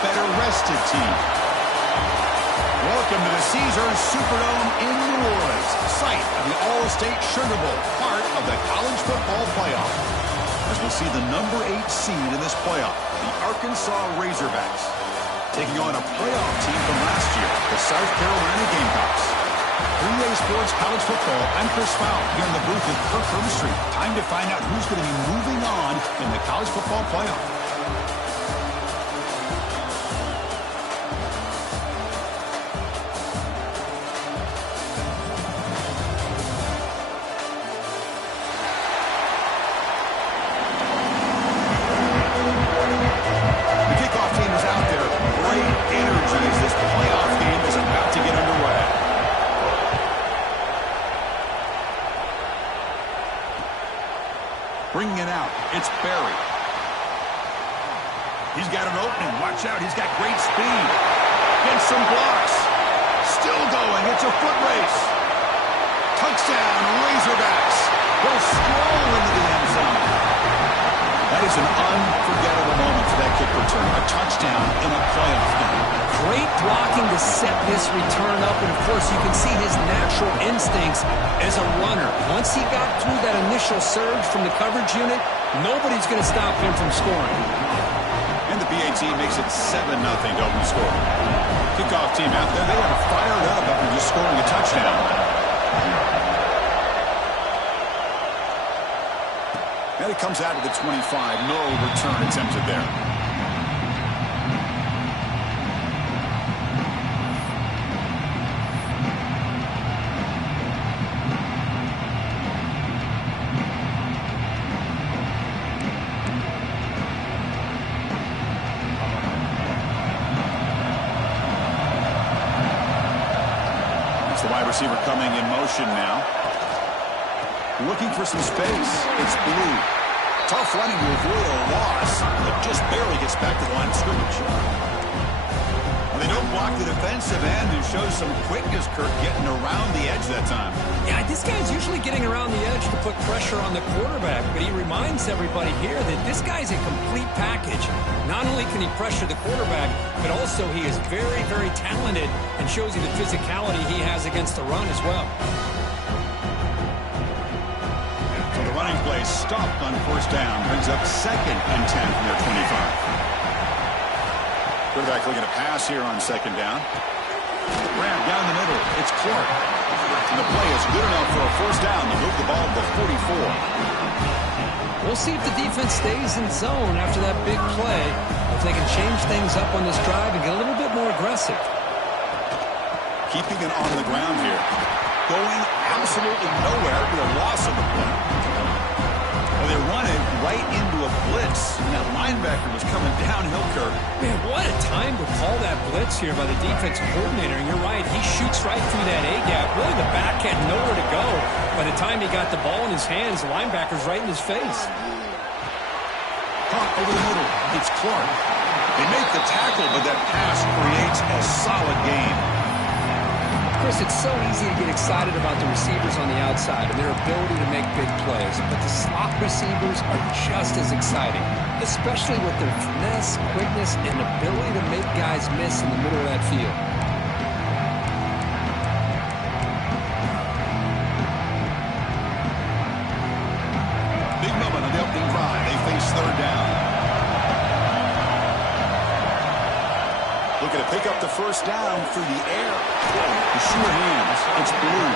better rested team. Welcome to the Caesars Superdome in New Orleans, site of the All-State Sugar Bowl, part of the college football playoff. As we'll see the number 8 seed in this playoff, the Arkansas Razorbacks, taking on a playoff team from last year, the South Carolina Gamecocks. 3A Sports College Football, I'm Chris Fowl, here in the booth with Kirk Herbstreit. Time to find out who's going to be moving on in the college football playoff. Bringing it out, it's Barry. He's got an opening. Watch out, he's got great speed. Gets some blocks. Still going, it's a foot race. Touchdown, Razorbacks. They'll stroll into the end zone. That is an unforgettable moment for that kick return. A touchdown in a playoff game. Great blocking to set this return up, and of course you can see his natural instincts as a runner. Once he got through that initial surge from the coverage unit, nobody's going to stop him from scoring. And the BA team makes it 7-0 to open score. Kickoff team out there, they are fired up after just scoring a touchdown. And it comes out of the 25. No return attempted there. The wide receiver coming in motion now. Looking for some space. It's Blue. Tough running to avoid a loss, but just barely gets back to the line of scrimmage. Well, they don't block the defensive end and shows some quickness, Kirk, getting around the edge that time. Yeah, this guy's usually getting around the edge to put pressure on the quarterback, but he reminds everybody here that this guy's a complete package. Not only can he pressure the quarterback, but also he is very, very talented and shows you the physicality he has against the run as well. So the running play stopped on first down. Brings up 2nd and 10 from their 25. Quarterback looking to pass here on 2nd down. Grab down the middle. It's Clark. And the play is good enough for a first down to move the ball to the 44. We'll see if the defense stays in zone after that big play. If they can change things up on this drive and get a little bit more aggressive. Keeping it on the ground here. Going absolutely nowhere with a loss of the play. Well, they run it right into a blitz. And that linebacker was coming downhill, Kirk. Man, what a time to call that blitz here by the defensive coordinator. And you're right, he shoots right through that A-gap. Really, the back had nowhere to go. By the time he got the ball in his hands, the linebacker's right in his face. Caught over the middle. It's Clark. They make the tackle, but that pass creates a solid gain. Chris, it's so easy to get excited about the receivers on the outside and their ability to make big plays, but the slot receivers are just as exciting, especially with their finesse, quickness, and ability to make guys miss in the middle of that field. Big moment on the opening drive. They face 3rd down. Looking to pick up the first down through the air. The sure hands. It's Blue.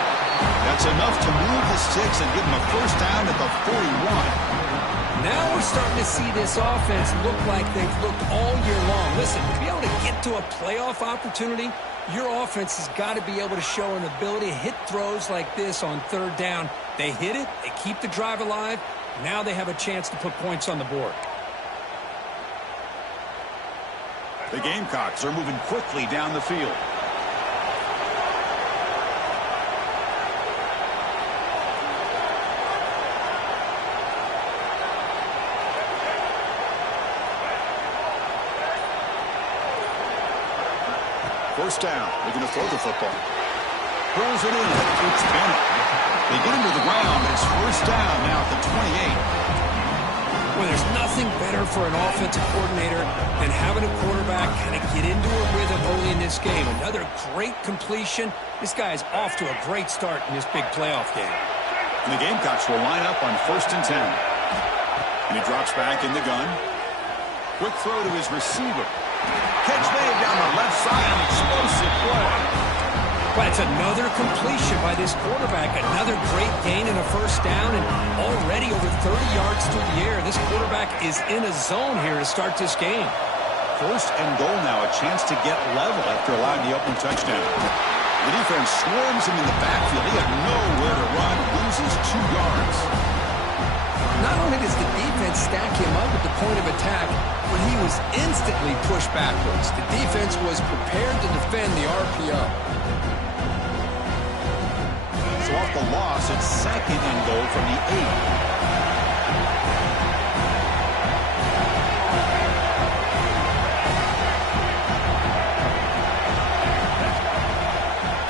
That's enough to move the sticks and give them a first down at the 41. Now we're starting to see this offense look like they've looked all year long. Listen, to be able to get to a playoff opportunity, your offense has got to be able to show an ability to hit throws like this on 3rd down. They hit it. They keep the drive alive. Now they have a chance to put points on the board. The Gamecocks are moving quickly down the field. First down, looking to throw the football. Throws it in. It's Bennett. They get him to the ground. It's first down now at the 28. Well, there's nothing better for an offensive coordinator than having a quarterback kind of get into a rhythm early in this game. Another great completion. This guy is off to a great start in this big playoff game. And the Gamecocks will line up on 1st and 10. And he drops back in the gun. Quick throw to his receiver. Catch made down the left side. An explosive play. But it's another completion by this quarterback. Another great gain in a first down, and already over 30 yards through the air. This quarterback is in a zone here to start this game. 1st and goal now, a chance to get level after allowing the opening touchdown. The defense swarms him in the backfield. He had nowhere to run, loses 2 yards. Not only does the defense stack him up at the point of attack, but he was instantly pushed backwards. The defense was prepared to defend the RPO. So off the loss, it's 2nd and goal from the 8.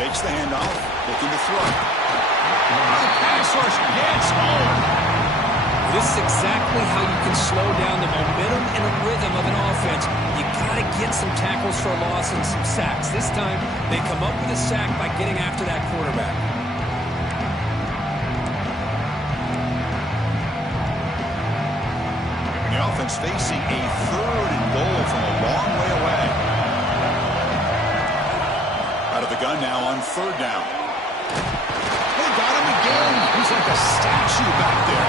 Takes the handoff, looking to throw. The pass rush gets home. This is exactly how you can slow down the momentum and a rhythm of an offense. You got to get some tackles for a loss and some sacks. This time, they come up with a sack by getting after that quarterback. The offense facing a 3rd and goal from a long way away. Out of the gun now on 3rd down. They got him again. He's like a statue back there.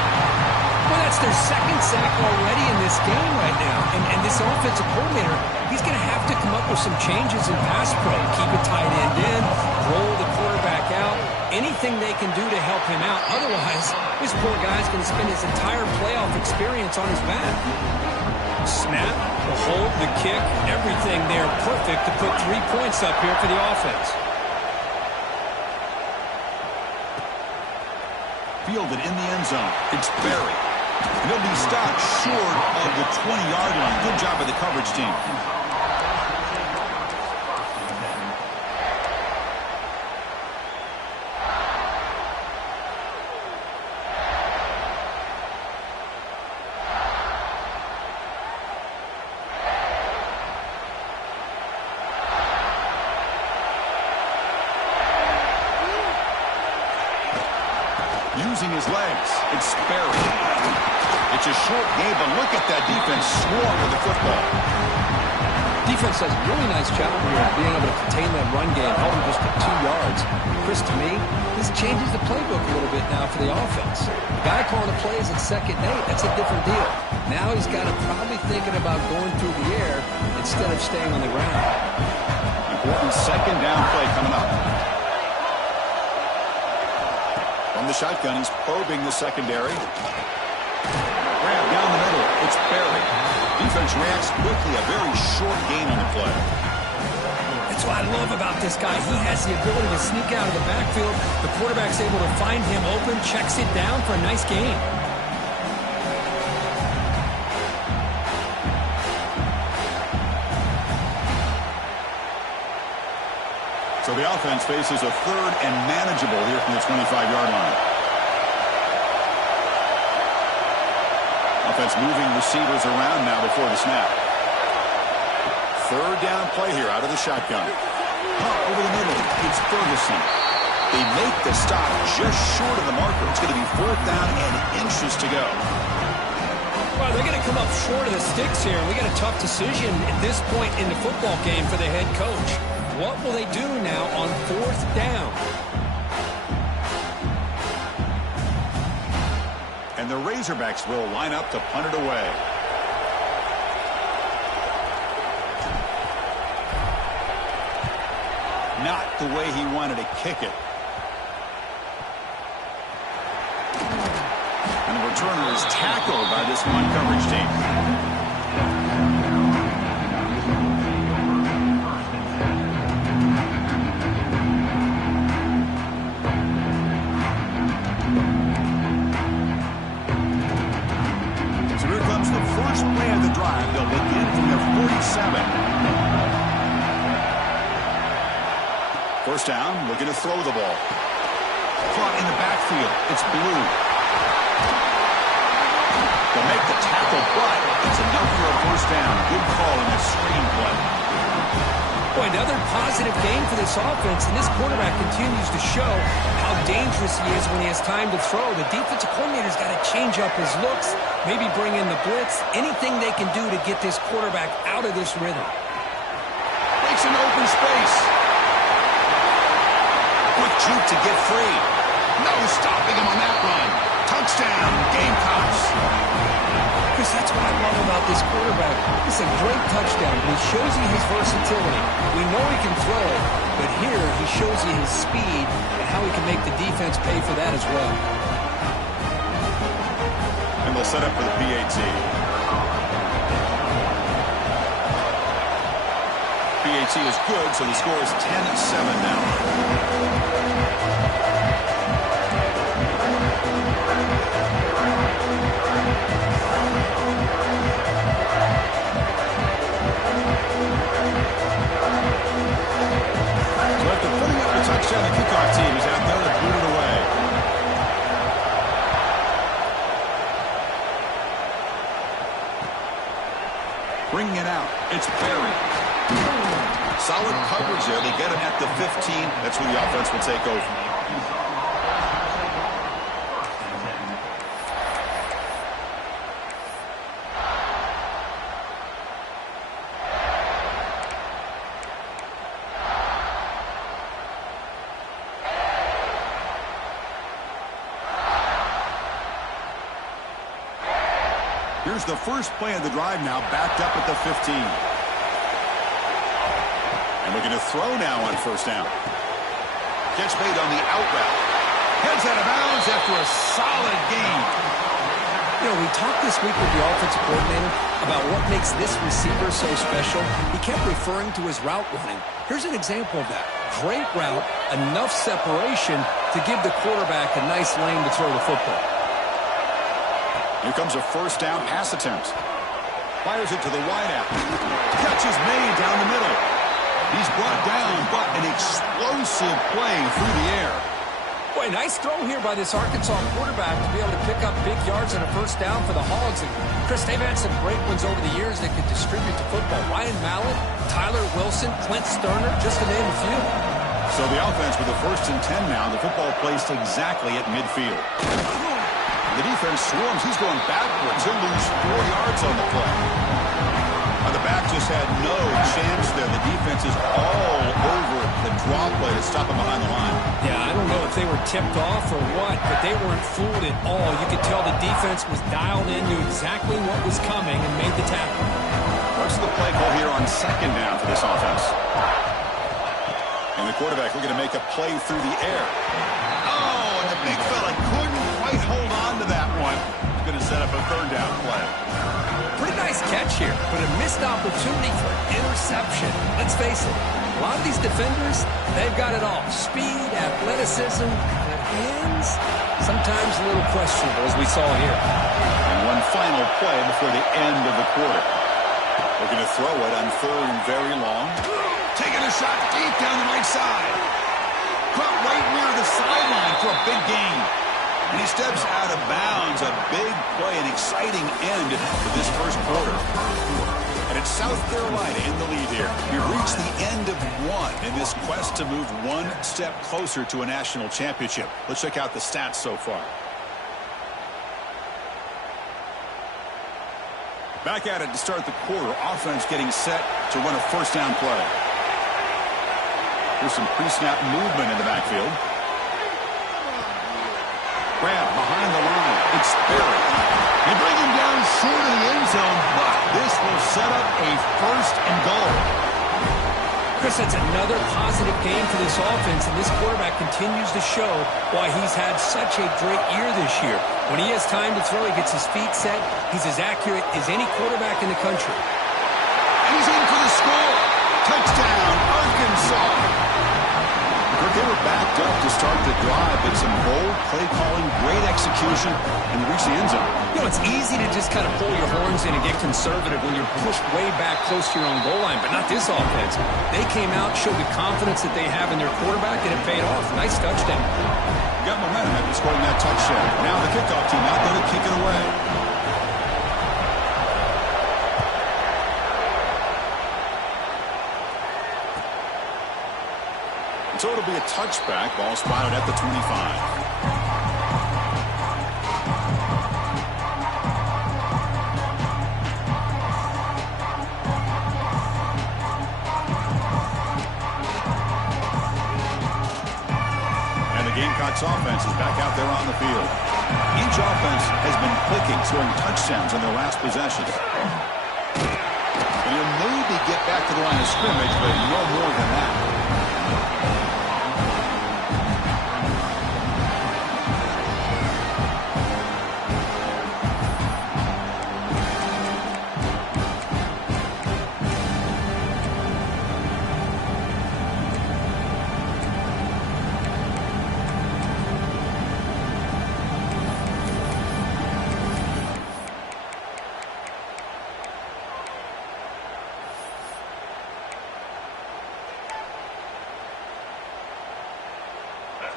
Well, that's their 2nd sack already in this game right now. And this offensive coordinator, he's going to have to come up with some changes in pass pro. Keep a tight end in, roll the quarterback out, anything they can do to help him out. Otherwise, this poor guy's going to spend his entire playoff experience on his back. Snap, the hold, the kick, everything there perfect to put 3 points up here for the offense. Fielded in the end zone. It's Berry. And he'll be stopped short of the 20-yard line. Good job by the coverage team. Using his legs, it's Sperry. It's a short game, but look at that defense swarm with the football. Defense does a really nice job here of being able to contain that run game, held him just to 2 yards. Chris, to me, this changes the playbook a little bit now for the offense. The guy calling the plays at 2nd and 8, that's a different deal. Now he's got to probably thinking about going through the air instead of staying on the ground. Important 2nd down play coming up. From the shotgun, he's probing the secondary. Grab down the middle. It's Berry. Defense reacts quickly. A very short gain on the play. That's what I love about this guy. He has the ability to sneak out of the backfield. The quarterback's able to find him open, checks it down for a nice gain. So the offense faces a 3rd and manageable here from the 25-yard line. Offense moving receivers around now before the snap. 3rd down play here out of the shotgun. Pump over the middle. It's Ferguson. They make the stop just short of the marker. It's going to be 4th down and inches to go. Well, they're going to come up short of the sticks here. We got a tough decision at this point in the football game for the head coach. What will they do now on 4th down? And the Razorbacks will line up to punt it away. Not the way he wanted to kick it. And the returner is tackled by this one coverage team. They'll begin from their 47. 1st down, looking to throw the ball. Caught in the backfield. It's Blue. To make the tackle, but it's enough for a first down. Good call in this screenplay. Boy, another positive game for this offense, and this quarterback continues to show how dangerous he is when he has time to throw. The defensive coordinator's got to change up his looks, maybe bring in the blitz, anything they can do to get this quarterback out of this rhythm. Makes an open space. Quick juke to get free. No stopping him on that run. Touchdown, Gamecocks. Chris, that's what I love about this quarterback. It's a great touchdown, but he shows you his versatility. We know he can throw, but here he shows you his speed and how he can make the defense pay for that as well. And they'll set up for the PAT. PAT is good, so the score is 10-7 now. After putting up a touchdown, the kickoff team is out there to boot it away. Bringing it out, it's Perry. Solid coverage there. They get him at the 15. That's where the offense will take over. Here's the first play of the drive now, backed up at the 15. And looking to throw now on first down. Catch made on the out route. Heads out of bounds after a solid gain. You know, we talked this week with the offensive coordinator about what makes this receiver so special. He kept referring to his route running. Here's an example of that. Great route, enough separation to give the quarterback a nice lane to throw the football. Here comes a first down pass attempt. Fires it to the wideout. Catch is made down the middle. He's brought down, but an explosive play through the air. Boy, nice throw here by this Arkansas quarterback to be able to pick up big yards on a first down for the Hogs. And Chris, they've had some great ones over the years that could distribute the football. Ryan Mallett, Tyler Wilson, Clint Sterner, just to name a few. So the offense with the 1st and 10 now. The football placed exactly at midfield. The defense swarms. He's going backwards. He'll lose 4 yards on the play. The back just had no chance there. The defense is all over the draw play to stop him behind the line. Yeah, I don't know if they were tipped off or what, but they weren't fooled at all. You could tell the defense was dialed in, knew exactly what was coming, and made the tackle. What's the play call here on second down for this offense? And the quarterback looking to make a play through the air. Oh, and the big fella couldn't quite hold on to that one. He's going to set up a third down play. Pretty nice catch here, but a missed opportunity for interception. Let's face it, a lot of these defenders, they've got it all. Speed, athleticism, their hands, sometimes a little questionable, as we saw here. And one final play before the end of the quarter. Looking to throw it on third and very long. Taking a shot deep down the right side. Caught right near the sideline for a big gain. And he steps out of bounds. A big play, an exciting end to this first quarter. And it's South Carolina in the lead here. We've reached the end of one in this quest to move one step closer to a national championship. Let's check out the stats so far. Back at it to start the quarter. Offense getting set to run a first down play. There's some pre-snap movement in the backfield. Grab behind the line. It's Barry. They bring him down short of the end zone, but this will set up a first and goal. Chris, that's another positive game for this offense, and this quarterback continues to show why he's had such a great year this year. When he has time to throw, he gets his feet set. He's as accurate as any quarterback in the country. And he's in for the score. Touchdown, Arkansas. They were backed up to start the drive, but some bold play calling, great execution, and they reached the end zone. You know, it's easy to just kind of pull your horns in and get conservative when you're pushed way back close to your own goal line, but not this offense. They came out, showed the confidence that they have in their quarterback, and it paid off. Nice touchdown. Got momentum after scoring that touchdown. Now the kickoff team out there to kick it away. So it'll be a touchback. Ball spotted at the 25. Gamecocks offense is back out there on the field. Each offense has been clicking, scoring touchdowns on their last possessions. And he'll maybe get back to the line of scrimmage, but no more than that.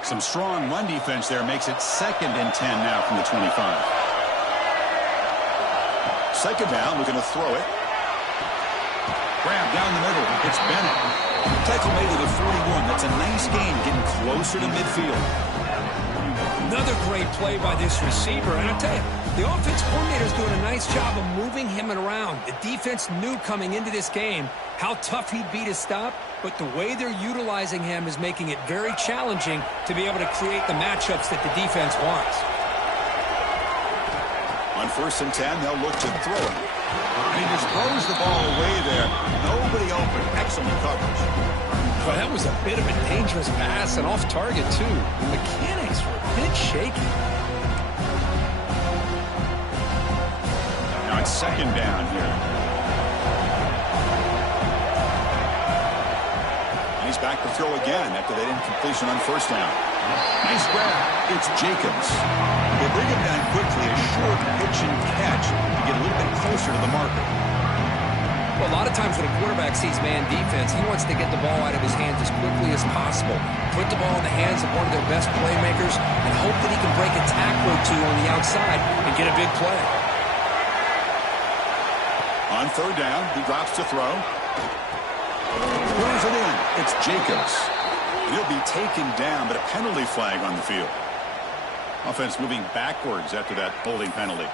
Some strong run defense there makes it 2nd and 10 now from the 25. Second down, looking to throw it. Grab down the middle. It's Bennett. Tackle made to the 41. That's a nice gain, getting closer to midfield. Another great play by this receiver. And I'll tell you, the offense coordinator is doing a nice job of moving him around. The defense knew coming into this game how tough he'd be to stop, but the way they're utilizing him is making it very challenging to be able to create the matchups that the defense wants. On 1st and 10, they'll look to throw it. And he just throws the ball away there. Nobody open. Excellent coverage. Well, that was a bit of a dangerous pass and off target, too. The mechanics were a bit shaky. Now it's 2nd down here. He's back to throw again after that incompletion on 1st down. Nice grab. It's Jacobs. They bring him down quickly, a short pitch and catch to get a little bit closer to the marker. Well, a lot of times when a quarterback sees man defense, he wants to get the ball out of his hands as quickly as possible, put the ball in the hands of one of their best playmakers, and hope that he can break a tackle or two on the outside and get a big play. On 3rd down, he drops to throw. Throws it in. It's Jacobs. He'll be taken down, but a penalty flag on the field. Offense moving backwards after that holding penalty.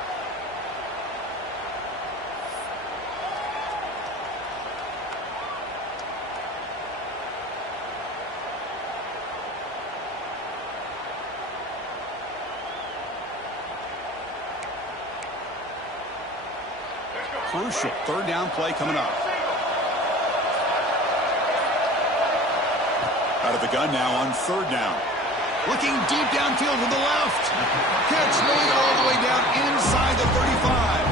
Crucial 3rd down play coming up. Out of the gun now on 3rd down. Looking deep downfield to the left. Catch made all the way down inside the 35.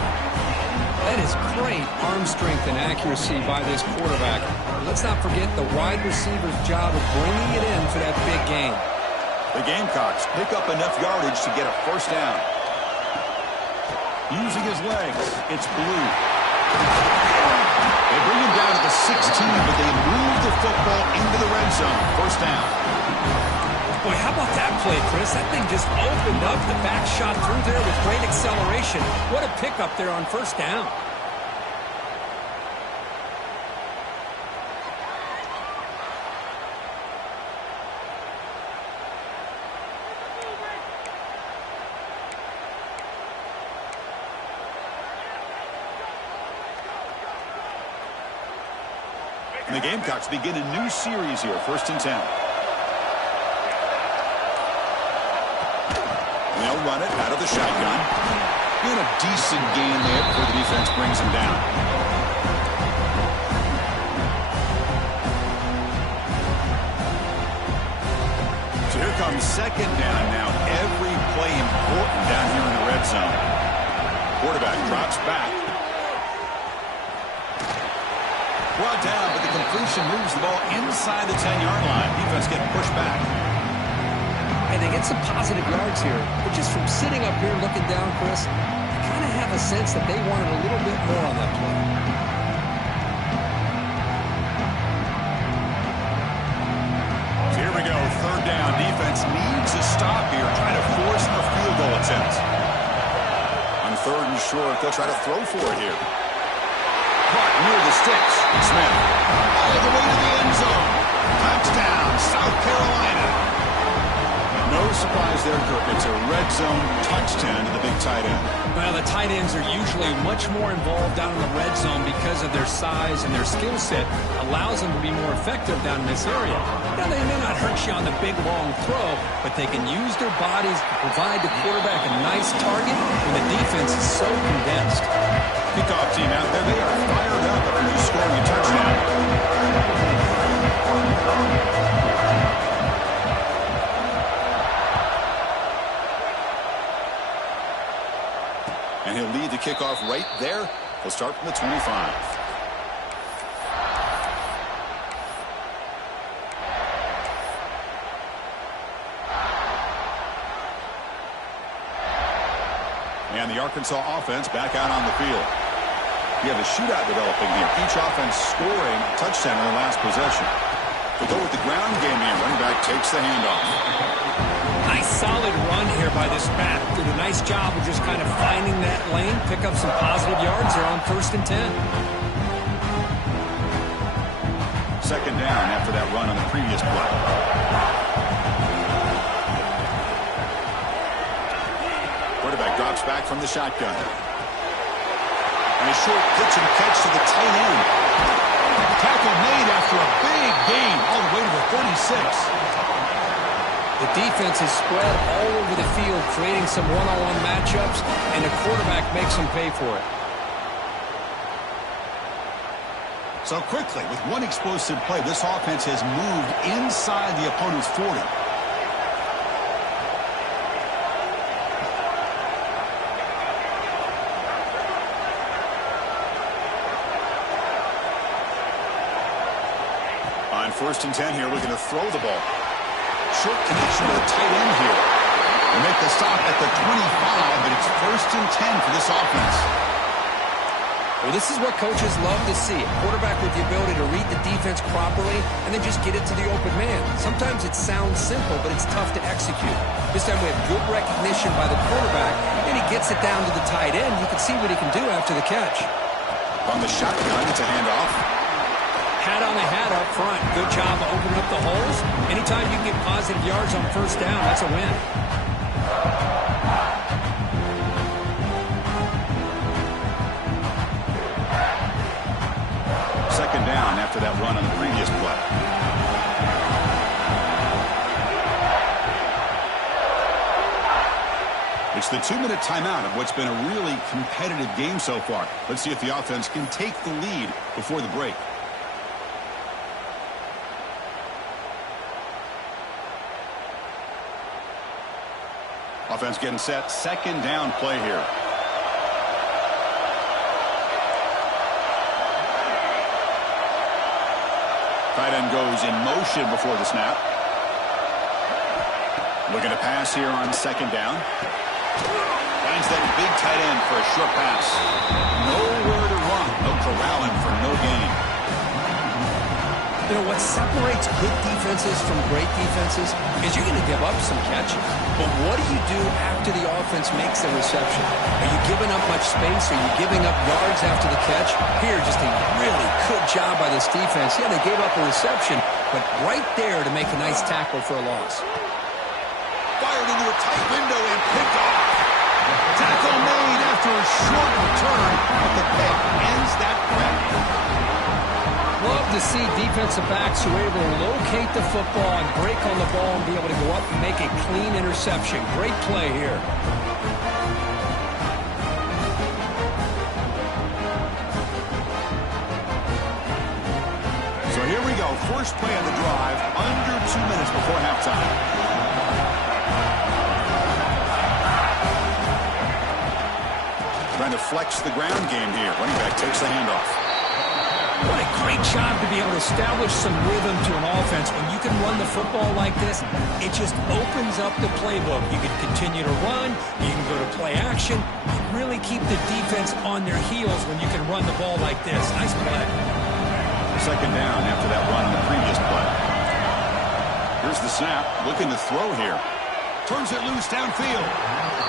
That is great arm strength and accuracy by this quarterback. Let's not forget the wide receiver's job of bringing it in for that big gain. The Gamecocks pick up enough yardage to get a 1st down. Using his legs, it's Blue. They bring him down to the 16, but they move the football into the red zone. 1st down. Boy, how about that play, Chris? That thing just opened up. The back shot through there with great acceleration. What a pickup there on 1st down. And the Gamecocks begin a new series here, 1st and 10. They'll run it out of the shotgun. And a decent gain there before the defense brings him down. So here comes 2nd down now. Every play important down here in the red zone. Quarterback drops back. Brought down, but the completion moves the ball inside the 10-yard line. Defense getting pushed back. And they get some positive yards here. But just from sitting up here looking down, Chris, I kind of have a sense that they wanted a little bit more on that play. So here we go. 3rd down. Defense needs a stop here. Trying to force a field goal attempt. On 3rd and short, they'll try to throw for it here. Caught near the sticks. Smith all the way to the end zone. Touchdown, South Carolina. surprise there, Kirk. It's a red zone touchdown to the big tight end. Well, the tight ends are usually much more involved down in the red zone because of their size and their skill set allows them to be more effective down in this area. Now, they may not hurt you on the big, long throw, but they can use their bodies to provide the quarterback a nice target when the defense is so condensed. Kickoff team out there, they are fired up after just scoring a touchdown. And he'll lead the kickoff right there. He'll start from the 25. And the Arkansas offense back out on the field. You have a shootout developing here. Each offense scoring a touchdown in the last possession. They go with the ground game here. Running back takes the handoff. Nice solid run here by this back. Did a nice job of just kind of finding that lane, pick up some positive yards there on 1st and 10. Second down after that run on the previous play. Quarterback drops back from the shotgun. And a short pitch and catch to the tight end. Tackle made after a big gain all the way to the 36. The defense is spread all over the field, creating some one-on-one matchups, and the quarterback makes them pay for it. So quickly, with one explosive play, this offense has moved inside the opponent's 40. On 1st and 10 here, looking to throw the ball. Short connection to the tight end here. They make the stop at the 25, but it's 1st and 10 for this offense. Well, this is what coaches love to see. A quarterback with the ability to read the defense properly and then just get it to the open man. Sometimes it sounds simple, but it's tough to execute. This time we have good recognition by the quarterback, and he gets it down to the tight end. You can see what he can do after the catch. On the shotgun, it's a handoff. Hat on the hat up front. Good job of opening up the holes. Anytime you can get positive yards on 1st down, that's a win. Second down after that run on the previous play. It's the 2-minute timeout of what's been a really competitive game so far. Let's see if the offense can take the lead before the break. Offense getting set. Second down play here. Tight end goes in motion before the snap. Looking to pass here on 2nd down. Finds that big tight end for a short pass. Nowhere to run. No corralling for no gain. You know, what separates good defenses from great defenses is you're going to give up some catches. But what do you do after the offense makes the reception? Are you giving up much space? Are you giving up yards after the catch? Here, just a really good job by this defense. Yeah, they gave up a reception, but right there to make a nice tackle for a loss. Fired into a tight window and picked off. Tackle made after a short return, but the pick ends that play. Love to see defensive backs who are able to locate the football and break on the ball and be able to go up and make a clean interception. Great play here. So here we go. First play of the drive, under 2 minutes before halftime. Trying to flex the ground game here. Running back takes the handoff. What a great job to be able to establish some rhythm to an offense. When you can run the football like this, it just opens up the playbook. You can continue to run. You can go to play action. You really keep the defense on their heels when you can run the ball like this. Nice play. Second down after that run on the previous play. Here's the snap. Looking to throw here. Turns it loose downfield.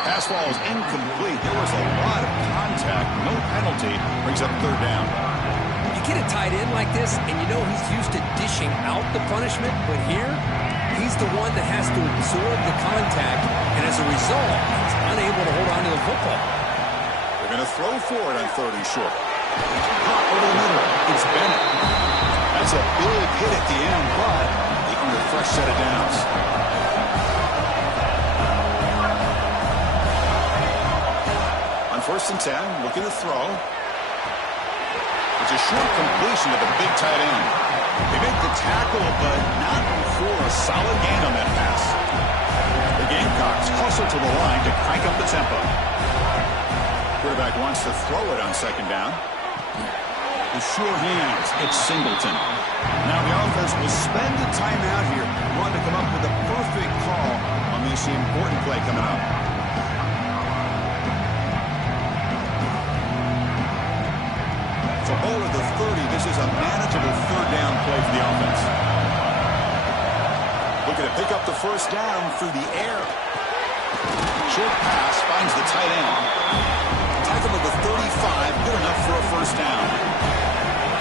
Pass ball is incomplete. There was a lot of contact. No penalty. Brings up 3rd down. Get a tight end like this, and you know he's used to dishing out the punishment, but here, He's the one that has to absorb the contact, and as a result, he's unable to hold on to the football. They're going to throw for it on 3rd and short. Caught over the middle. It's Bennett. That's a big hit at the end, but they earn a fresh set of downs. On 1st and 10, looking to throw. It's a short completion to the big tight end. They make the tackle, but not before a solid gain on that pass. The Gamecocks hustle to the line to crank up the tempo. Quarterback wants to throw it on 2nd down. The sure hands, it's Singleton. Now the offense will spend the timeout here. Want to come up with a perfect call on this important play coming up. So ball at the 30, this is a manageable 3rd down play for the offense. Looking to pick up the 1st down through the air. Short pass finds the tight end. Tackle of the 35, good enough for a 1st down.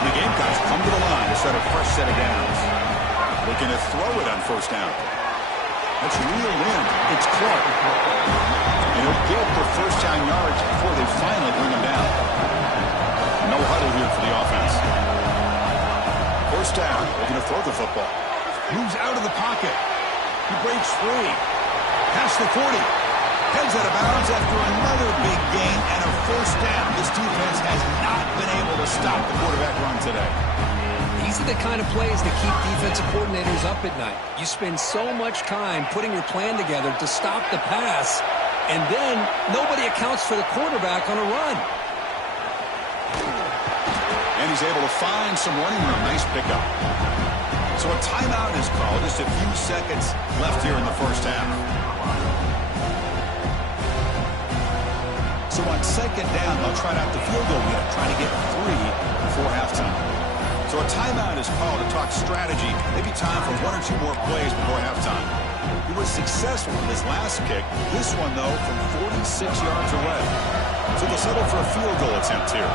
The Gamecocks come to the line to start a fresh set of downs. Looking to throw it on 1st down. That's reeled in. It's Clark. And he'll get the 1st down yards before they finally bring him down. No huddle here for the offense. 1st down, looking to throw the football. Moves out of the pocket. He breaks free. Past the 40. Heads out of bounds after another big gain and a 1st down. This defense has not been able to stop the quarterback run today. These are the kind of plays that keep defensive coordinators up at night. You spend so much time putting your plan together to stop the pass, and then nobody accounts for the quarterback on a run. And he's able to find some running room. Nice pickup. So a timeout is called. Just a few seconds left here in the 1st half. So on 2nd down, they'll try out the field goal unit, trying to get 3 before halftime. So a timeout is called to talk strategy. Maybe time for 1 or 2 more plays before halftime. He was successful in his last kick. This one, though, from 46 yards away. So they'll settle for a field goal attempt here.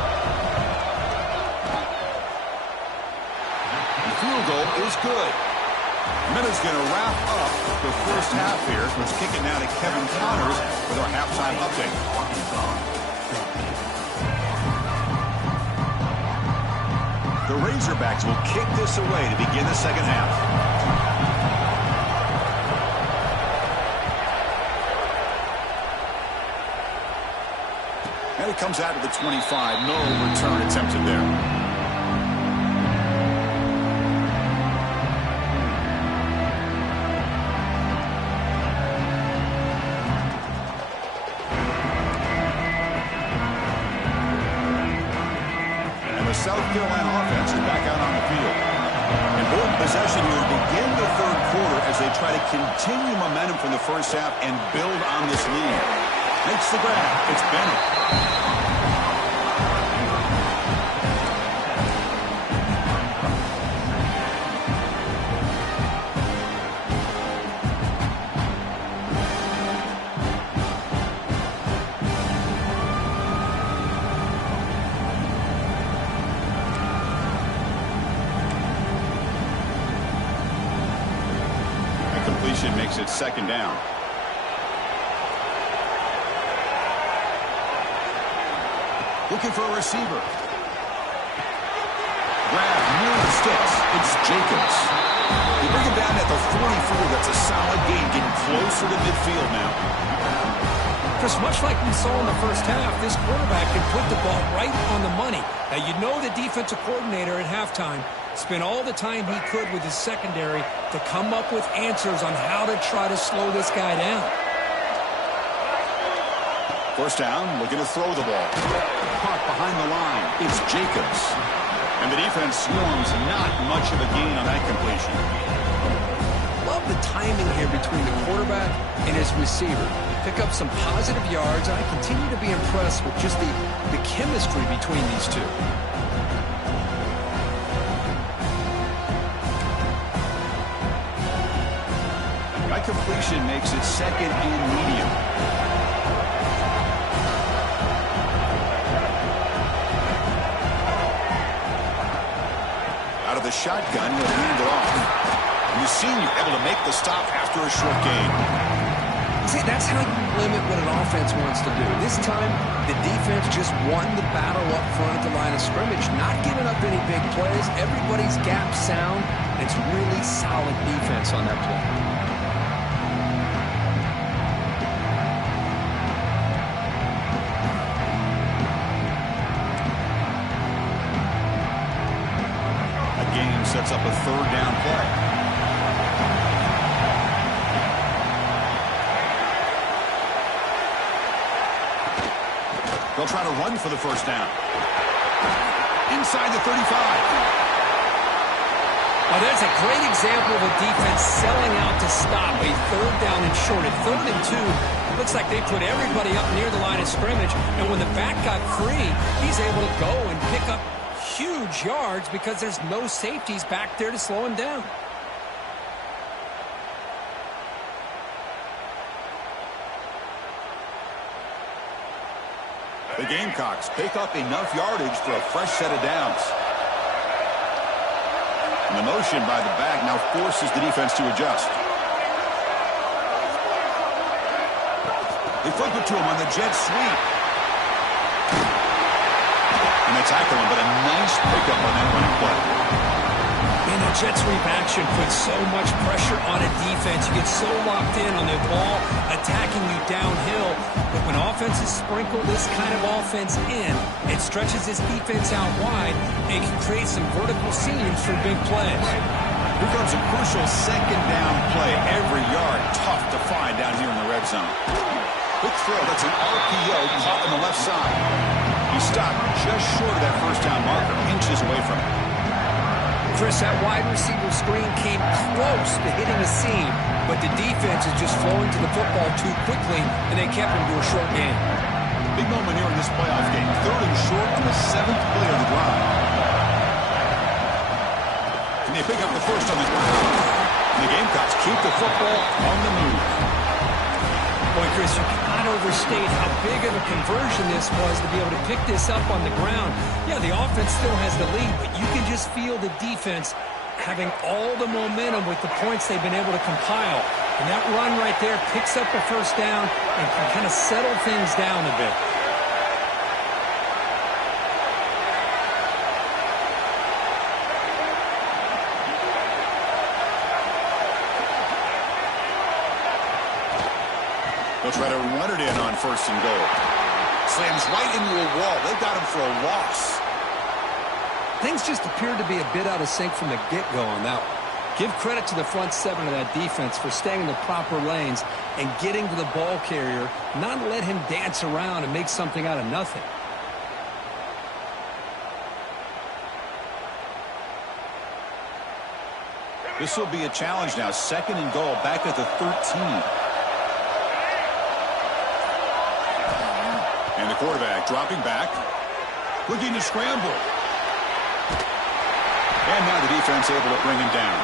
The field goal is good. Minutes going to wrap up the 1st half here. Let's kick it now to Kevin Connors with our halftime update. The Razorbacks will kick this away to begin the 2nd half. And it comes out to the 25. No return attempted there. South Carolina offense is back out on the field. Important possession here to begin the 3rd quarter as they try to continue momentum from the 1st half and build on this lead. Makes the grab. It's Bennett. Makes it 2nd down. Looking for a receiver. Grab near the sticks. It's Jacobs. They bring him down at the 44. That's a solid gain, getting closer to midfield now. Chris, much like we saw in the 1st half, this quarterback can put the ball right on the money. Now, you know the defensive coordinator at halftime spent all the time he could with his secondary to come up with answers on how to try to slow this guy down. 1st down, looking to throw the ball. Caught behind the line. It's Jacobs. And the defense swarms, not much of a gain on that completion. Love the timing here between the quarterback and his receiver. Pick up some positive yards, and I continue to be impressed with just the chemistry between these two. That completion makes it 2nd and medium. Out of the shotgun, he'll hand it off. And the senior able to make the stop after a short gain. See, that's how you limit what an offense wants to do. This time, the defense just won the battle up front at the line of scrimmage, not giving up any big plays. Everybody's gap sound. It's really solid defense on that play. A game sets up a third down play. They'll try to run for the first down. Inside the 35. Oh, that's a great example of a defense selling out to stop a third down and short. At 3rd and 2, looks like they put everybody up near the line of scrimmage. And when the back got free, he's able to go and pick up huge yards because there's no safeties back there to slow him down. The Gamecocks pick up enough yardage for a fresh set of downs. And the motion by the back now forces the defense to adjust. They flip it to him on the jet sweep. And they tackle him, but a nice pickup on that running play. And the jet sweep action puts so much pressure on a defense. You get so locked in on the ball attacking you downhill. But when offenses sprinkle this kind of offense in, it stretches this defense out wide and can create some vertical seams for big plays. Here comes a crucial second down play. Every yard tough to find down here in the red zone. Quick throw. That's an RPO caught on the left side. He stopped just short of that first down marker, inches away from it. Chris, that wide receiver screen came close to hitting a seam, but the defense is just flowing to the football too quickly, and they kept him to a short gain. Big moment here in this playoff game. 3rd and short on the 7th play of the drive. And they pick up the first on the ground. And the Gamecocks keep the football on the move. Boy, Chris, you cannot overstate how big of a conversion this was to be able to pick this up on the ground. Yeah, the offense still has the lead, but you can just feel the defense having all the momentum with the points they've been able to compile. And that run right there picks up a first down and can kind of settle things down a bit. They'll try to run it in on 1st and goal. Slams right into a wall. They got him for a loss. Things just appeared to be a bit out of sync from the get-go on that one. Give credit to the front 7 of that defense for staying in the proper lanes and getting to the ball carrier, not let him dance around and make something out of nothing. This will be a challenge now. 2nd and goal, back at the 13. And the quarterback dropping back, looking to scramble. And now the defense able to bring him down.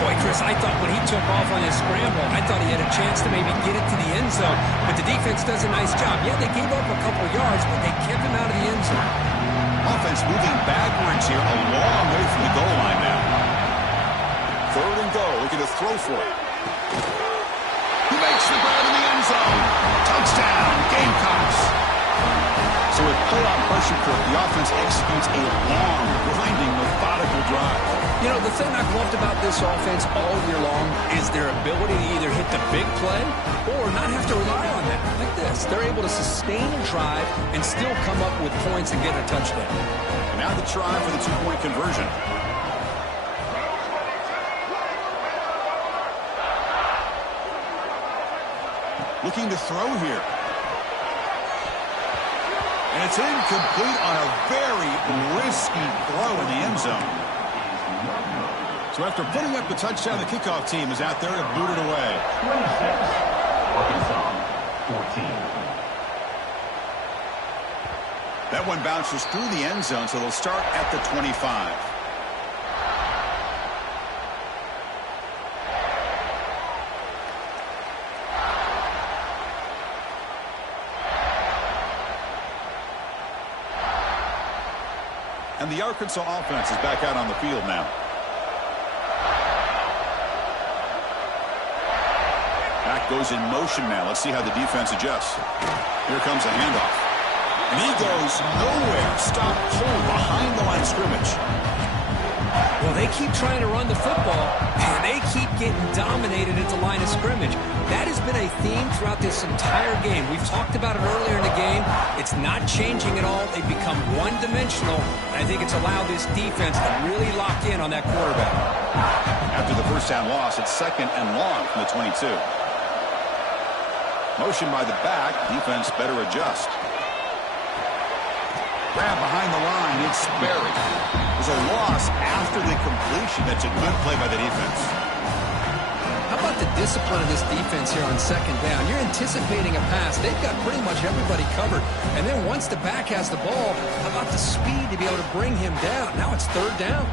Boy, Chris, I thought when he took off on his scramble, I thought he had a chance to maybe get it to the end zone. But the defense does a nice job. Yeah, they gave up a couple yards, but they kept him out of the end zone. Offense moving backwards here, a long way from the goal line now. 3rd and goal, looking to throw for it. He makes the grab in the end zone. Touchdown, Gamecocks. So with playoff pressure court, the offense executes a long, grinding, methodical drive. You know, the thing I've loved about this offense all year long is their ability to either hit the big play or not have to rely on that. Like this, they're able to sustain a drive and still come up with points and get a touchdown. And now the try for the 2-point conversion. Looking to throw here. And it's incomplete on a very risky throw in the end zone. So after putting up the touchdown, the kickoff team is out there to boot it away. 14. That one bounces through the end zone, so they'll start at the 25. And the Arkansas offense is back out on the field now. Back goes in motion now. Let's see how the defense adjusts. Here comes a handoff. And he goes nowhere. Stop cold behind the line of scrimmage. Well, they keep trying to run the football, and they keep getting dominated at the line of scrimmage. That has been a theme throughout this entire game. We've talked about it earlier in the game. It's not changing at all. They've become one-dimensional, and I think it's allowed this defense to really lock in on that quarterback. After the first down loss, it's 2nd and long from the 22. Motion by the back. Defense better adjust. Grab behind the line. It's Berry. There's a loss after the completion. That's a good play by the defense. How about the discipline of this defense here on 2nd down? You're anticipating a pass. They've got pretty much everybody covered. And then once the back has the ball, how about the speed to be able to bring him down? Now it's 3rd down.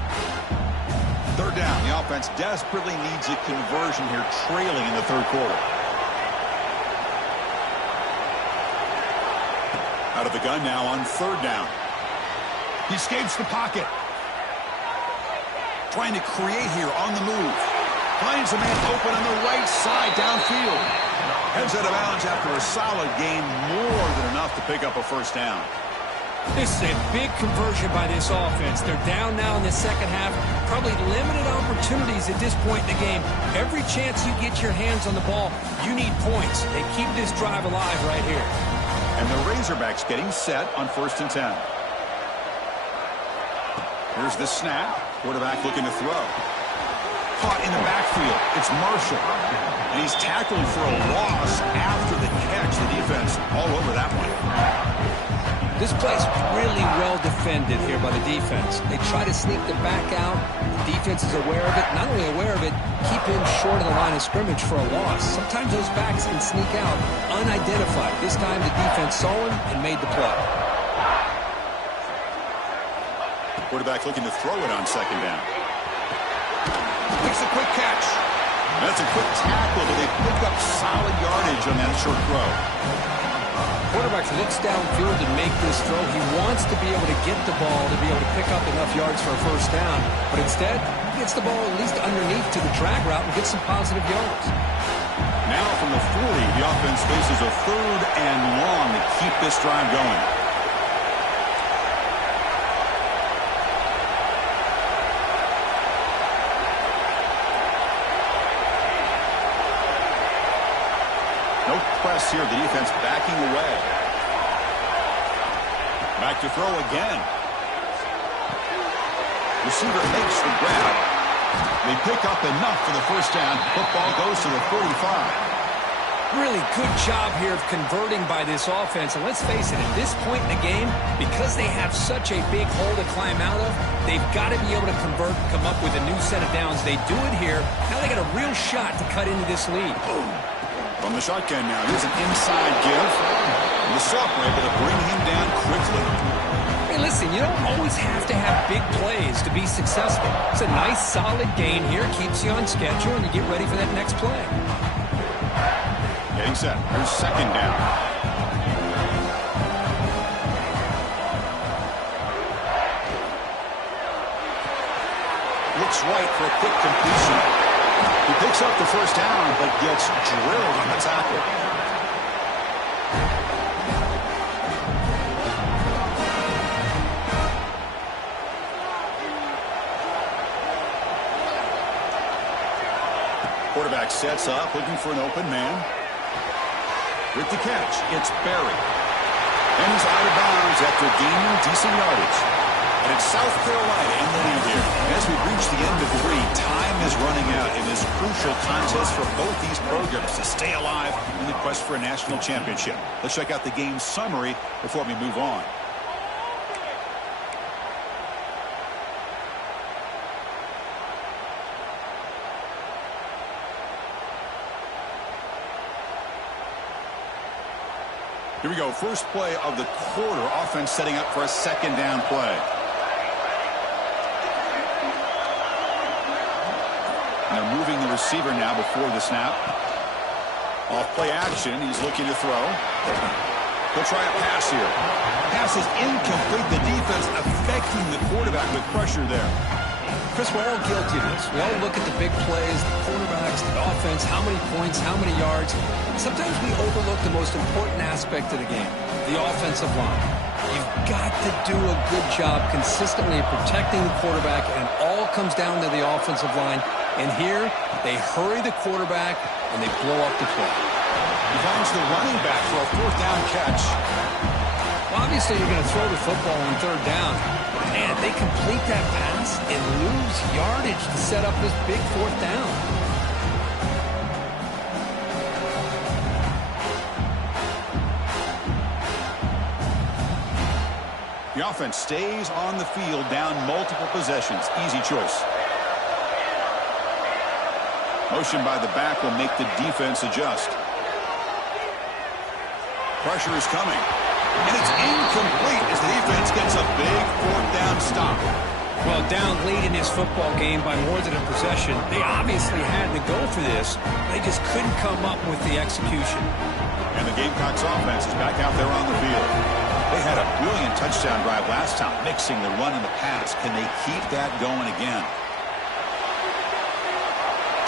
3rd down. The offense desperately needs a conversion here, trailing in the 3rd quarter. Out of the gun now on 3rd down. He escapes the pocket. Trying to create here on the move. Finds a man open on the right side downfield. Heads out of bounds after a solid gain, more than enough to pick up a 1st down. This is a big conversion by this offense. They're down now in the 2nd half. Probably limited opportunities at this point in the game. Every chance you get your hands on the ball, you need points. They keep this drive alive right here. And the Razorbacks getting set on 1st and 10. Here's the snap. Quarterback looking to throw. Caught in the backfield. It's Marshall. And he's tackled for a loss after the catch. The defense all over that one. This play's really well defended here by the defense. They try to sneak the back out. The defense is aware of it. Not only aware of it, keep him short of the line of scrimmage for a loss. Sometimes those backs can sneak out unidentified. This time the defense saw him and made the play. Quarterback looking to throw it on 2nd down. Makes a quick catch. That's a quick tackle, but they pick up solid yardage on that short throw. Quarterback looks downfield to make this throw. He wants to be able to get the ball to be able to pick up enough yards for a 1st down. But instead, he gets the ball at least underneath to the drag route and gets some positive yards. Now from the 40, the offense faces a 3rd and long to keep this drive going. No press here. The defense backing away. Back to throw again. Receiver makes the grab. They pick up enough for the 1st down. Football goes to the 45. Really good job here of converting by this offense. And let's face it, at this point in the game, because they have such a big hole to climb out of, they've got to be able to convert, come up with a new set of downs. They do it here. Now they got a real shot to cut into this lead. From the shotgun now, here's an inside give. And the Sophomore able to bring him down quickly. Hey, listen, you don't always have to have big plays to be successful. It's a nice, solid gain here. Keeps you on schedule, and you get ready for that next play. Getting set. Here's 2nd down. Looks right for a quick completion. He picks up the 1st down, but gets drilled on the tackle. Quarterback sets up, looking for an open man. With the catch, it's Berry. And he's out of bounds after gaining decent yardage. And it's South Carolina in the lead here. As we reach the end of 3, time is running out in this crucial contest for both these programs to stay alive in the quest for a national championship. Let's check out the game summary before we move on. Here we go. First play of the quarter. Offense setting up for a 2nd down play. And they're moving the receiver now before the snap. Off play action. He's looking to throw. He'll try a pass here. Pass is incomplete. The defense affecting the quarterback with pressure there. Chris, we're all guilty of this. We all look at the big plays, the quarterbacks, the offense, how many points, how many yards. Sometimes we overlook the most important aspect of the game, the offensive line. You've got to do a good job consistently protecting the quarterback, and it all comes down to the offensive line. And here, they hurry the quarterback, and they blow up the play. He finds the running back for a fourth down catch. Well, obviously, you're going to throw the football on third down. Man, they complete that pass and lose yardage to set up this big fourth down. The offense stays on the field down multiple possessions. Easy choice. Motion by the back will make the defense adjust. Pressure is coming. And it's incomplete as the defense gets a big fourth down stop. Well, down late in this football game by more than a possession, they obviously had to go for this. They just couldn't come up with the execution. And the Gamecocks offense is back out there on the field. They had a brilliant touchdown drive last time, mixing the run and the pass. Can they keep that going again?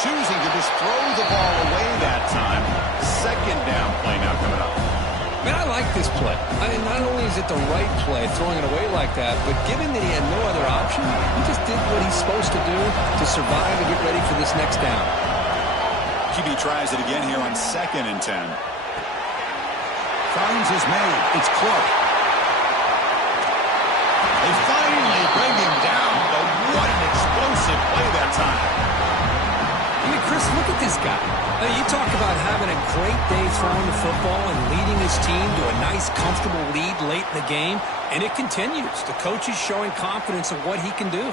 Choosing to just throw the ball away that time. Second down play now coming up. Man, I like this play. I mean, not only is it the right play, throwing it away like that, but given that he had no other option, he just did what he's supposed to do to survive and get ready for this next down. QB tries it again here on 2nd and 10. Finds his man. It's close. They finally bring him down, but what an explosive play that time. I mean, Chris, look at this guy. I mean, you talk about having a great day throwing the football and leading his team to a nice, comfortable lead late in the game, and it continues. The coach is showing confidence of what he can do.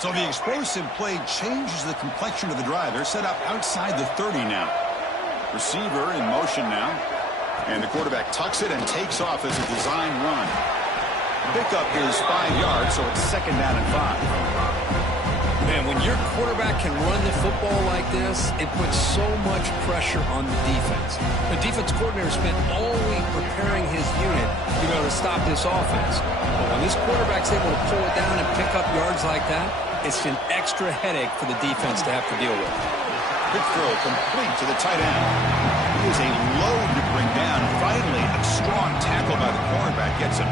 So the explosive play changes the complexion of the drive. They're set up outside the 30 now. Receiver in motion now. And the quarterback tucks it and takes off as a design run. Pickup is 5 yards, so it's 2nd down and 5. Man, when your quarterback can run the football like this, it puts so much pressure on the defense. The defense coordinator spent all week preparing his unit to be able to stop this offense. But when this quarterback's able to pull it down and pick up yards like that, it's an extra headache for the defense to have to deal with. Quick throw complete to the tight end. He is a load to bring down. Finally, a strong tackle by the cornerback gets him.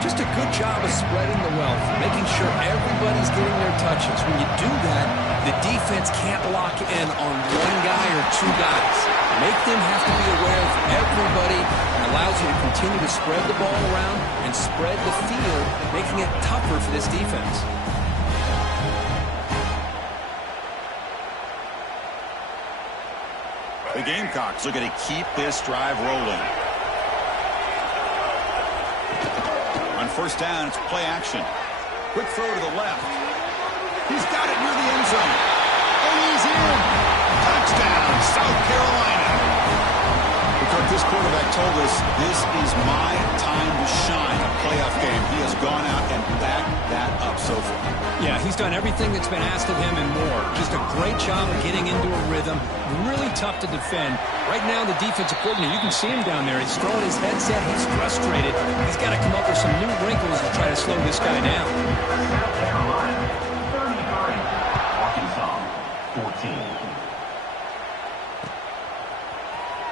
Just a good job of spreading the wealth, making sure everybody's getting their touches. When you do that, the defense can't lock in on one guy or two guys. Make them have to be aware of everybody, and allows you to continue to spread the ball around and spread the field, making it tougher for this defense. The Gamecocks looking to keep this drive rolling. On 1st down, it's play action. Quick throw to the left. He's got it near the end zone. And he's in. Touchdown, South Carolina. This quarterback told us this is my time to shine. A playoff game. He has gone out and backed that up so far. Yeah, he's done everything that's been asked of him and more. Just a great job of getting into a rhythm. Really tough to defend. Right now, the defensive coordinator, you can see him down there. He's throwing his headset. He's frustrated. He's got to come up with some new wrinkles to try to slow this guy down. South Carolina, 33. Arkansas, 14.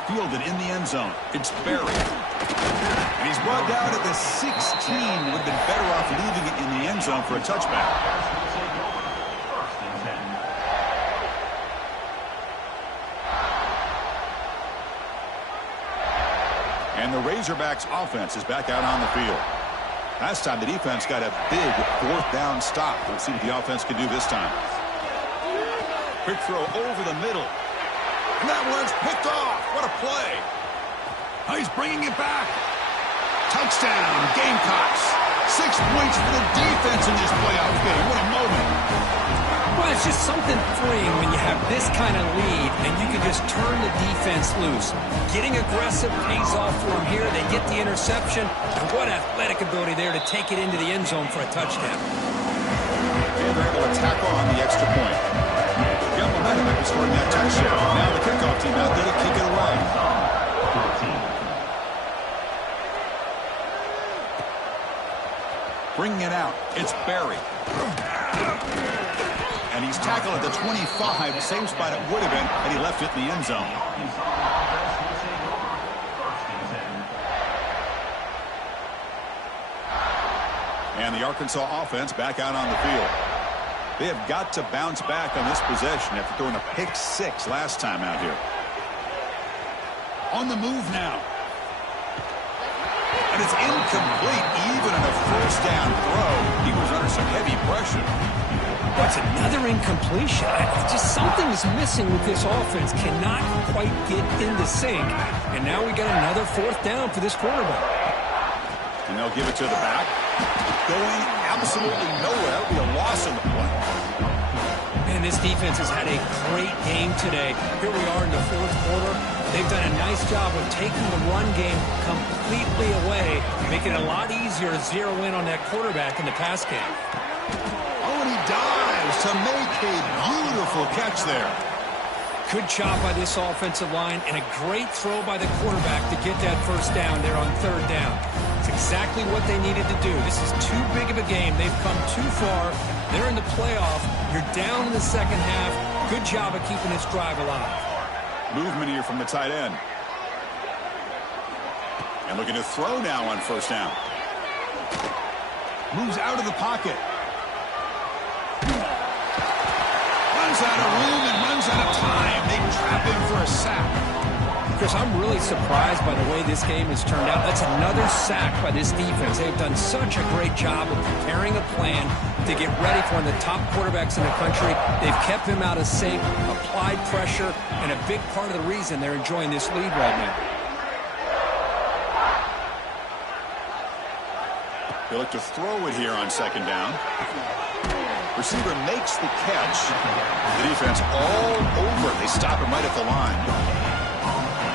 Fielded in the end zone. It's Berry. And he's brought down at the 16. Would have been better off leaving it in the end zone for a touchback. And the Razorbacks offense is back out on the field. Last time the defense got a big 4th down stop. Let's see what the offense can do this time. Quick throw over the middle. And that one's picked off. What a play. Oh, he's bringing it back. Touchdown, Gamecocks. 6 points for the defense in this playoff game. What a moment. Well, it's just something freeing when you have this kind of lead and you can just turn the defense loose. Getting aggressive pays off for them here. They get the interception. And what athletic ability there to take it into the end zone for a touchdown. And they're able to tackle on the extra point. Got momentum after scoring that touchdown. Now the kickoff team out there to kick it away. Bringing it out, it's Barry. And he's tackled at the 25, the same spot it would have been had he left it in the end zone. And the Arkansas offense back out on the field. They have got to bounce back on this possession after throwing a pick 6 last time out here. On the move now. And it's incomplete, even on a first down throw. He was under some heavy pressure. That's another incompletion. Just something's missing with this offense. Cannot quite get in the sync. And now we got another 4th down for this quarterback. And they'll give it to the back. Going absolutely nowhere. It'll be a loss in the play. Man, this defense has had a great game today. Here we are in the 4th quarter. They've done a nice job of taking the run game completely away, making it a lot easier to zero in on that quarterback in the pass game. Oh, and he dives to make a beautiful catch there. Good job by this offensive line and a great throw by the quarterback to get that first down there on 3rd down. It's exactly what they needed to do. This is too big of a game. They've come too far. They're in the playoff. You're down in the second half. Good job of keeping this drive alive. Movement here from the tight end. And looking to throw now on first down. Moves out of the pocket. Runs out of room and runs out of time. They trap him for a sack. Chris, I'm really surprised by the way this game has turned out. That's another sack by this defense. They've done such a great job of preparing a plan to get ready for one of the top quarterbacks in the country. They've kept him out of sync, applied pressure, and a big part of the reason they're enjoying this lead right now. They look to throw it here on 2nd down. Receiver makes the catch. The defense all over. They stop him right at the line.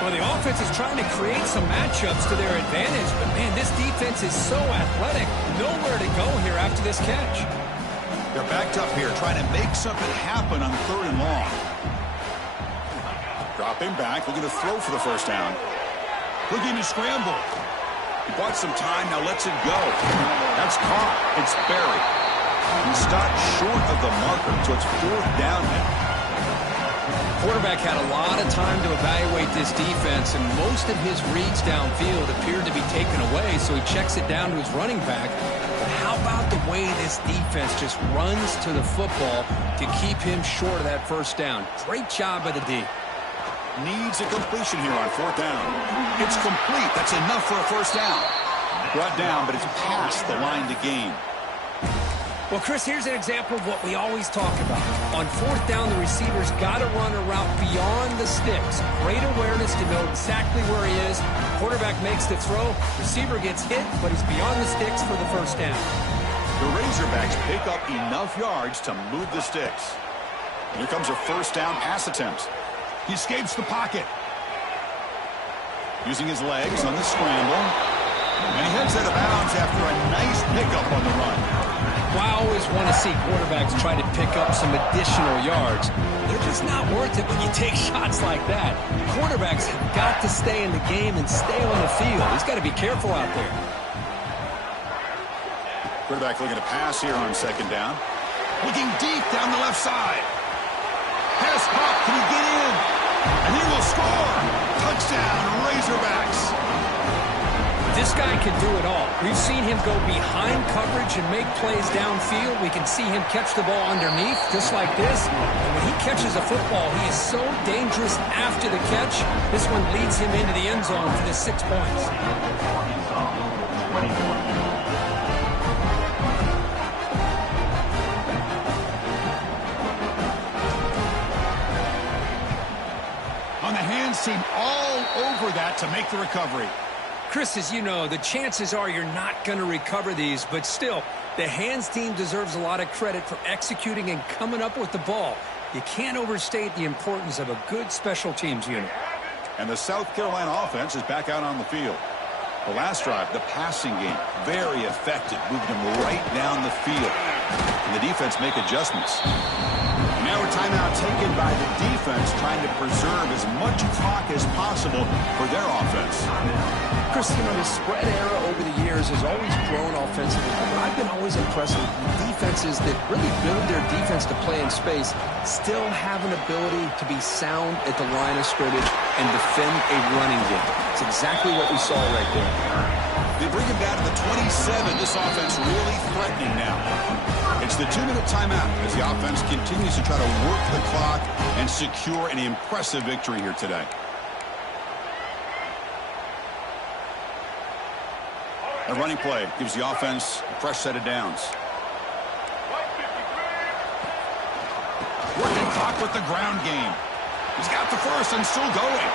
Well, the offense is trying to create some matchups to their advantage, but, man, this defense is so athletic. Nowhere to go here after this catch. They're backed up here, trying to make something happen on 3rd and long. Dropping back, looking to throw for the first down. Looking to scramble. He bought some time, now lets it go. That's caught. It's Barry. He stopped short of the marker, so it's 4th down now. Quarterback had a lot of time to evaluate this defense, and most of his reads downfield appeared to be taken away, so he checks it down to his running back. But how about the way this defense just runs to the football to keep him short of that first down? Great job by the D. Needs a completion here on 4th down. It's complete. That's enough for a first down. Brought down, but it's past the line to gain. Well, Chris, here's an example of what we always talk about. On 4th down, the receiver's got to run a route beyond the sticks. Great awareness to know exactly where he is. Quarterback makes the throw. Receiver gets hit, but he's beyond the sticks for the first down. The Razorbacks pick up enough yards to move the sticks. Here comes a first down pass attempt. He escapes the pocket. Using his legs on the scramble. And he heads out of bounds after a nice pickup on the run. Well, I always want to see quarterbacks try to pick up some additional yards. They're just not worth it when you take shots like that. Quarterbacks have got to stay in the game and stay on the field. He's got to be careful out there. Quarterback looking to pass here on 2nd down. Looking deep down the left side. Pass pop. Can he get in? And he will score. Touchdown, Razorbacks. This guy can do it all. We've seen him go behind coverage and make plays downfield. We can see him catch the ball underneath, just like this. And when he catches a football, he is so dangerous after the catch. This one leads him into the end zone for the 6 points. On the hands team, all over that to make the recovery. Chris, as you know, the chances are you're not going to recover these, but still, the hands team deserves a lot of credit for executing and coming up with the ball. You can't overstate the importance of a good special teams unit. And the South Carolina offense is back out on the field. The last drive, the passing game, very effective, moved them right down the field. And the defense make adjustments. Now a timeout taken by the defense, trying to preserve as much clock as possible for their offense. Chris, you know, the spread era over the years years has always grown offensively, but I've been always impressed with defenses that really build their defense to play in space, still have an ability to be sound at the line of scrimmage and defend a running game. It's exactly what we saw right there. They bring him down to the 27. This offense really threatening now. It's the 2-minute timeout as the offense continues to try to work the clock and secure an impressive victory here today. A running play gives the offense a fresh set of downs. Working clock with the ground game. He's got the first and still going.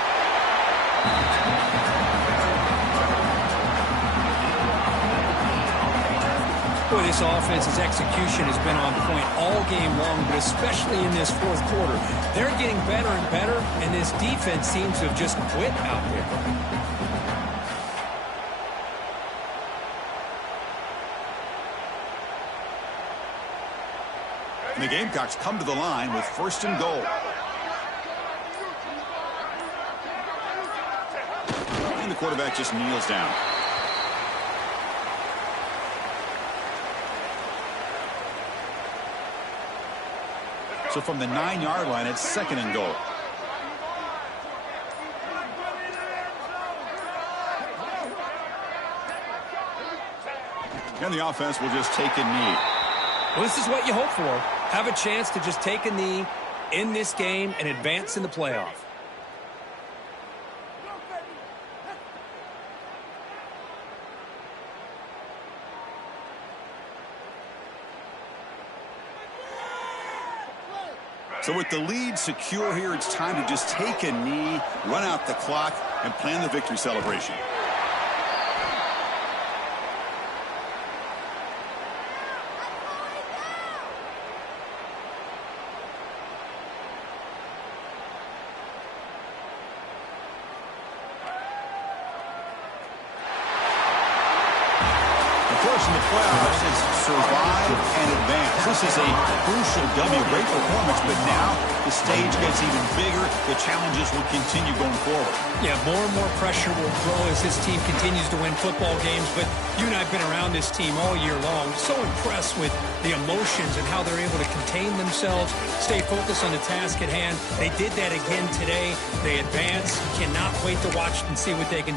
Boy, this offense's execution has been on point all game long, but especially in this fourth quarter. They're getting better and better, and this defense seems to have just quit out there. And the Gamecocks come to the line with 1st and goal. And the quarterback just kneels down. So from the 9-yard line, it's 2nd and goal. And the offense will just take a knee. Well, this is what you hope for. Have a chance to just take a knee in this game and advance in the playoff. So with the lead secure here, it's time to just take a knee, run out the clock, and plan the victory celebration. In the playoffs is survive and advance. This is a crucial W. Great performance, but now the stage gets even bigger. The challenges will continue going forward. Yeah, more and more pressure will grow as this team continues to win football games, but you and I have been around this team all year long. So impressed with the emotions and how they're able to contain themselves, stay focused on the task at hand. They did that again today. They advance. Cannot wait to watch and see what they can